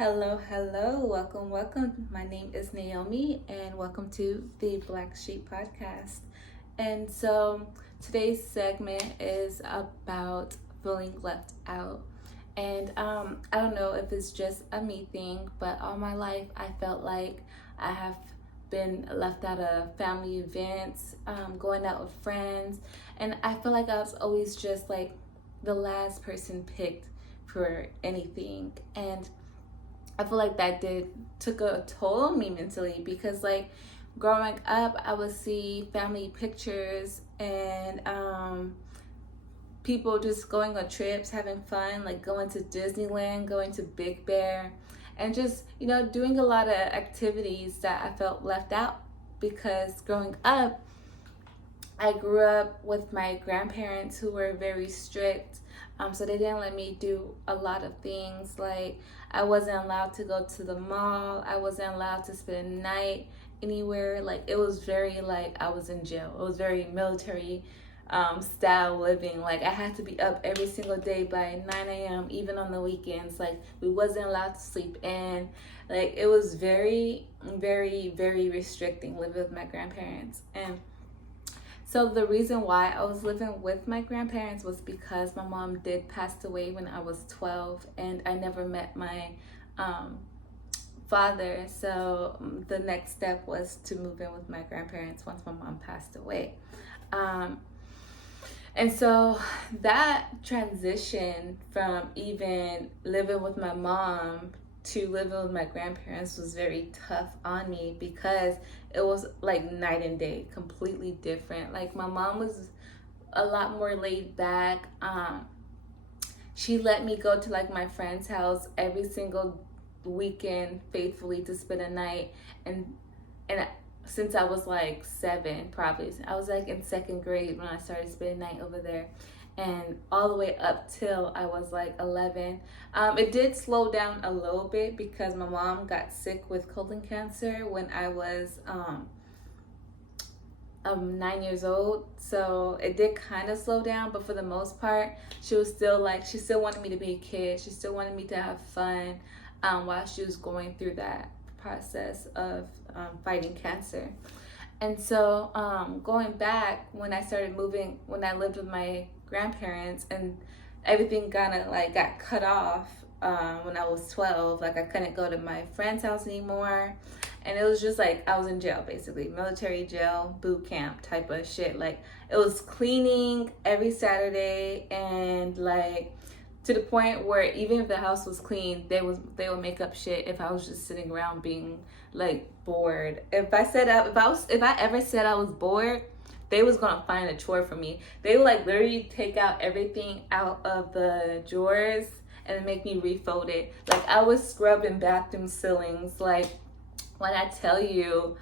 Hello. Welcome. My name is Naomi, and welcome to the Blacksheep podcast. And so today's segment is about feeling left out. And I don't know if it's just a me thing, but all my life I felt like I have been left out of family events, going out with friends, and I feel like I was always just like the last person picked for anything. And I feel like that did took a toll on me mentally because like growing up I would see family pictures and people just going on trips, having fun, like going to Disneyland, going to Big Bear, and just, doing a lot of activities that I felt left out because growing up I grew up with my grandparents who were very strict. So they didn't let me do a lot of things. Like, I wasn't allowed to go to the mall. I wasn't allowed to spend a night anywhere. Like, it was very like I was in jail. It was very military style living. Like, I had to be up every single day by 9 a.m. even on the weekends. Like, we wasn't allowed to sleep in. Like, it was very, very, very restricting living with my grandparents. And so the reason why I was living with my grandparents was because my mom did pass away when I was 12, and I never met my father. So the next step was to move in with my grandparents once my mom passed away. And so that transition from even living with my mom to living with my grandparents was very tough on me because it was like night and day, completely different. Like, my mom was a lot more laid back. She let me go to like my friend's house every single weekend faithfully to spend a night, and since I was like 7, probably I was like in 2nd grade when I started spending night over there, and all the way up till I was like 11. It did slow down a little bit because my mom got sick with colon cancer when I was 9 years old. So it did kind of slow down, but for the most part, she still wanted me to be a kid. She still wanted me to have fun while she was going through that process of fighting cancer. And so going back, when I lived with my grandparents, and everything kind of like got cut off when I was 12. Like, I couldn't go to my friend's house anymore, and it was just like I was in jail, basically military jail, boot camp type of shit. Like, it was cleaning every Saturday, and like to the point where even if the house was clean, they would make up shit if I was just sitting around being like bored. If I ever said I was bored, they was gonna find a chore for me. They would like literally take out everything out of the drawers and make me refold it. Like, I was scrubbing bathroom ceilings. Like, when I tell you,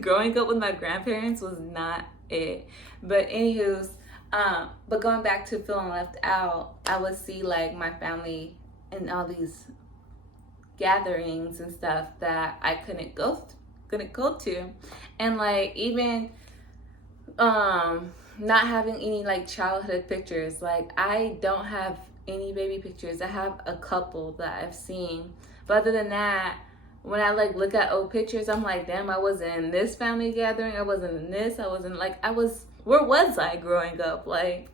growing up with my grandparents was not it. But anywho's, but going back to feeling left out, I would see like my family in all these gatherings and stuff that I couldn't go to, and like even not having any like childhood pictures. Like, I don't have any baby pictures. I have a couple that I've seen, but other than that, when I like look at old pictures, I'm like, damn, I wasn't in this family gathering, I wasn't in this, where was I growing up? Like,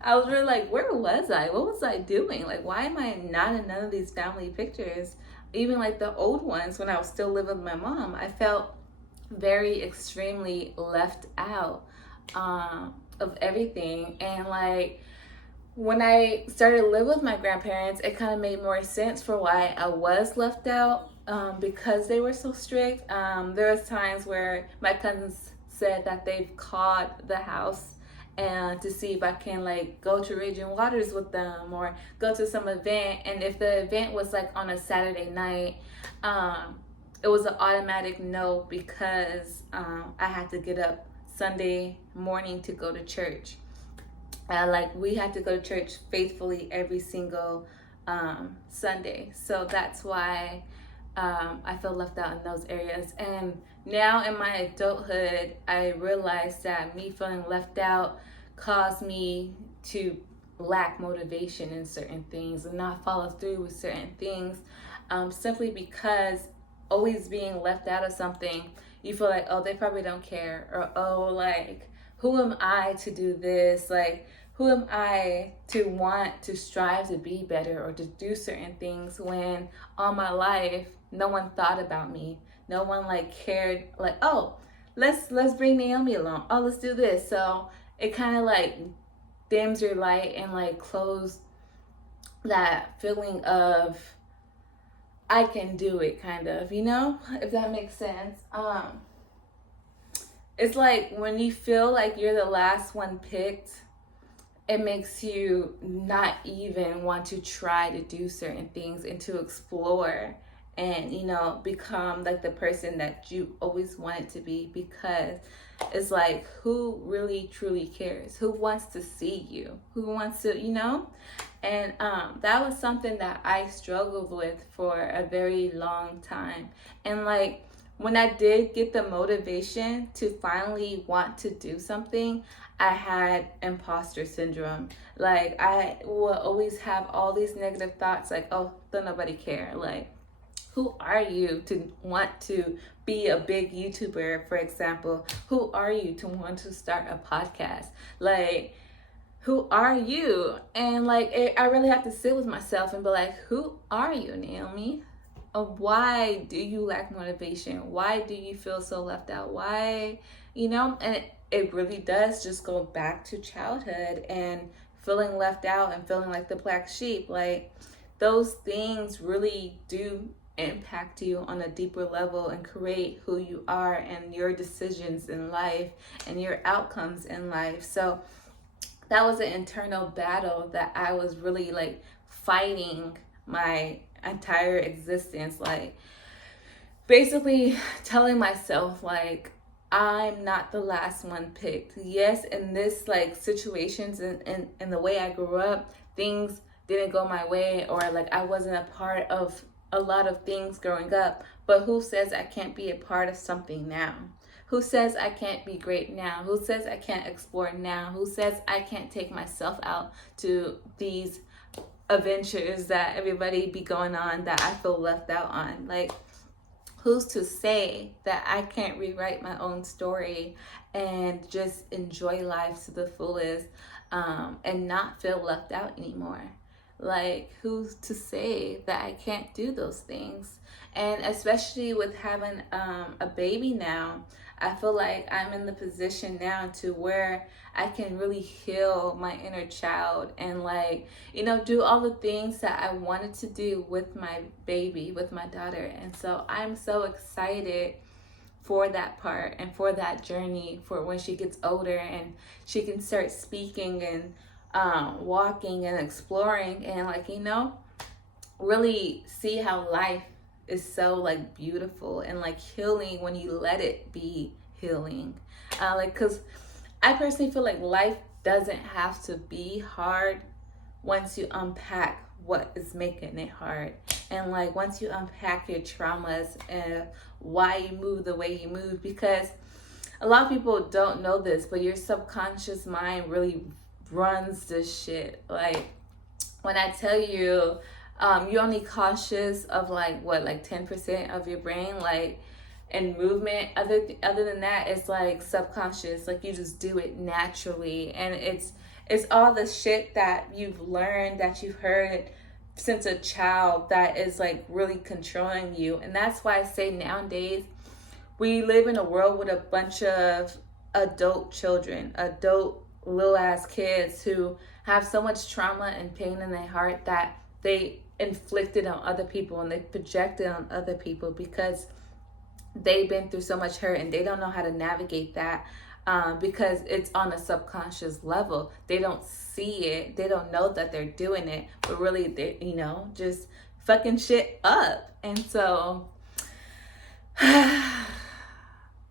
I was really like, where was I? What was I doing? Like, why am I not in none of these family pictures? Even like the old ones when I was still living with my mom, I felt very extremely left out of everything. And like, when I started to live with my grandparents, it kind of made more sense for why I was left out, because they were so strict. There was times where my cousins said that they've called the house and to see if I can like go to Raging Waters with them or go to some event. And if the event was like on a Saturday night, it was an automatic no because I had to get up Sunday morning to go to church. Like, we had to go to church faithfully every single Sunday. So that's why I feel left out in those areas. And now in my adulthood, I realized that me feeling left out caused me to lack motivation in certain things and not follow through with certain things. simply because always being left out of something, you feel like, oh, they probably don't care, or oh, like, who am I to do this? Like, who am I to want to strive to be better or to do certain things when all my life no one thought about me, no one like cared, like, oh, let's bring Naomi along, oh, let's do this. So it kind of like dims your light and like close that feeling of I can do it, kind of, if that makes sense. It's like when you feel like you're the last one picked, it makes you not even want to try to do certain things and to explore and, become like the person that you always wanted to be, because it's like, who really truly cares? Who wants to see you? Who wants to, And that was something that I struggled with for a very long time. And like, when I did get the motivation to finally want to do something, I had imposter syndrome. Like, I will always have all these negative thoughts like, oh, don't nobody care. Like, who are you to want to be a big YouTuber, for example? Who are you to want to start a podcast? Like, who are you? And like, I really have to sit with myself and be like, who are you, Naomi? Why do you lack motivation? Why do you feel so left out? Why, and it really does just go back to childhood and feeling left out and feeling like the black sheep. Like, those things really do impact you on a deeper level and create who you are and your decisions in life and your outcomes in life. So that was an internal battle that I was really like fighting my entire existence, like basically telling myself like, I'm not the last one picked. Yes, in this like situations and the way I grew up, things didn't go my way, or like I wasn't a part of a lot of things growing up, but who says I can't be a part of something now? Who says I can't be great now? Who says I can't explore now? Who says I can't take myself out to these adventures that everybody be going on that I feel left out on? Like, who's to say that I can't rewrite my own story and just enjoy life to the fullest, and not feel left out anymore? Like, who's to say that I can't do those things? And especially with having a baby now, I feel like I'm in the position now to where I can really heal my inner child and like, do all the things that I wanted to do with my baby, with my daughter. And so I'm so excited for that part and for that journey, for when she gets older and she can start speaking and walking and exploring and like, really see how life is so like beautiful and like healing when you let it be healing. Like, cause I personally feel like life doesn't have to be hard once you unpack what is making it hard. And like, once you unpack your traumas and why you move the way you move, because a lot of people don't know this, but your subconscious mind really runs this shit. Like, when I tell you, you're only cautious of like 10% of your brain, like, and movement. Other than that, it's like subconscious. Like, you just do it naturally, and it's all the shit that you've learned, that you've heard since a child, that is like really controlling you. And that's why I say nowadays we live in a world with a bunch of adult children, adult little ass kids who have so much trauma and pain in their heart that they inflicted on other people and they projected on other people because they've been through so much hurt and they don't know how to navigate that, because it's on a subconscious level. They don't see it, they don't know that they're doing it, but really they just fucking shit up. And so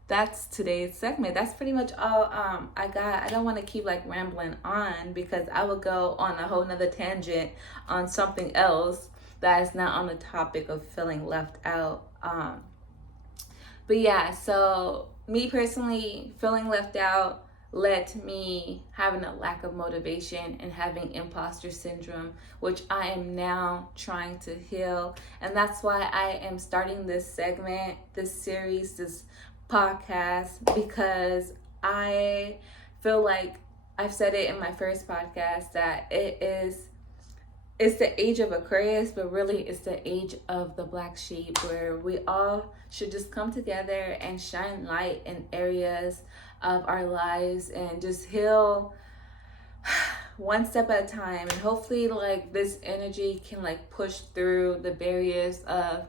that's today's segment. That's pretty much all I got. I don't want to keep like rambling on because I will go on a whole nother tangent on something else that is not on the topic of feeling left out. But yeah, so me personally, feeling left out let me having a lack of motivation and having imposter syndrome, which I am now trying to heal. And that's why I am starting this segment, this series, this podcast, because I feel like I've said it in my first podcast that it's the age of Aquarius, but really it's the age of the black sheep, where we all should just come together and shine light in areas of our lives and just heal one step at a time. And hopefully like this energy can like push through the barriers of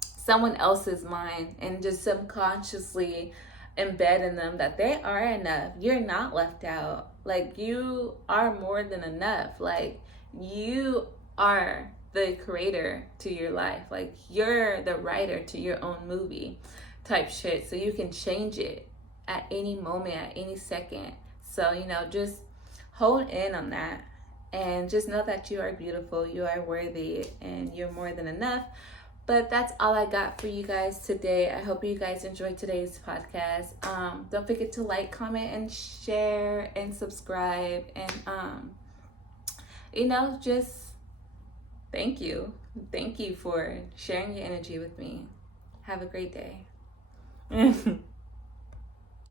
someone else's mind and just subconsciously embed in them that they are enough. You're not left out. Like, you are more than enough. Like, you are the creator to your life. Like, you're the writer to your own movie type shit. So you can change it at any moment, at any second. So, just hold in on that and just know that you are beautiful, you are worthy, and you're more than enough. But that's all I got for you guys today. I hope you guys enjoyed today's podcast. Don't forget to like, comment, and share, and subscribe. And, just thank you. Thank you for sharing your energy with me. Have a great day.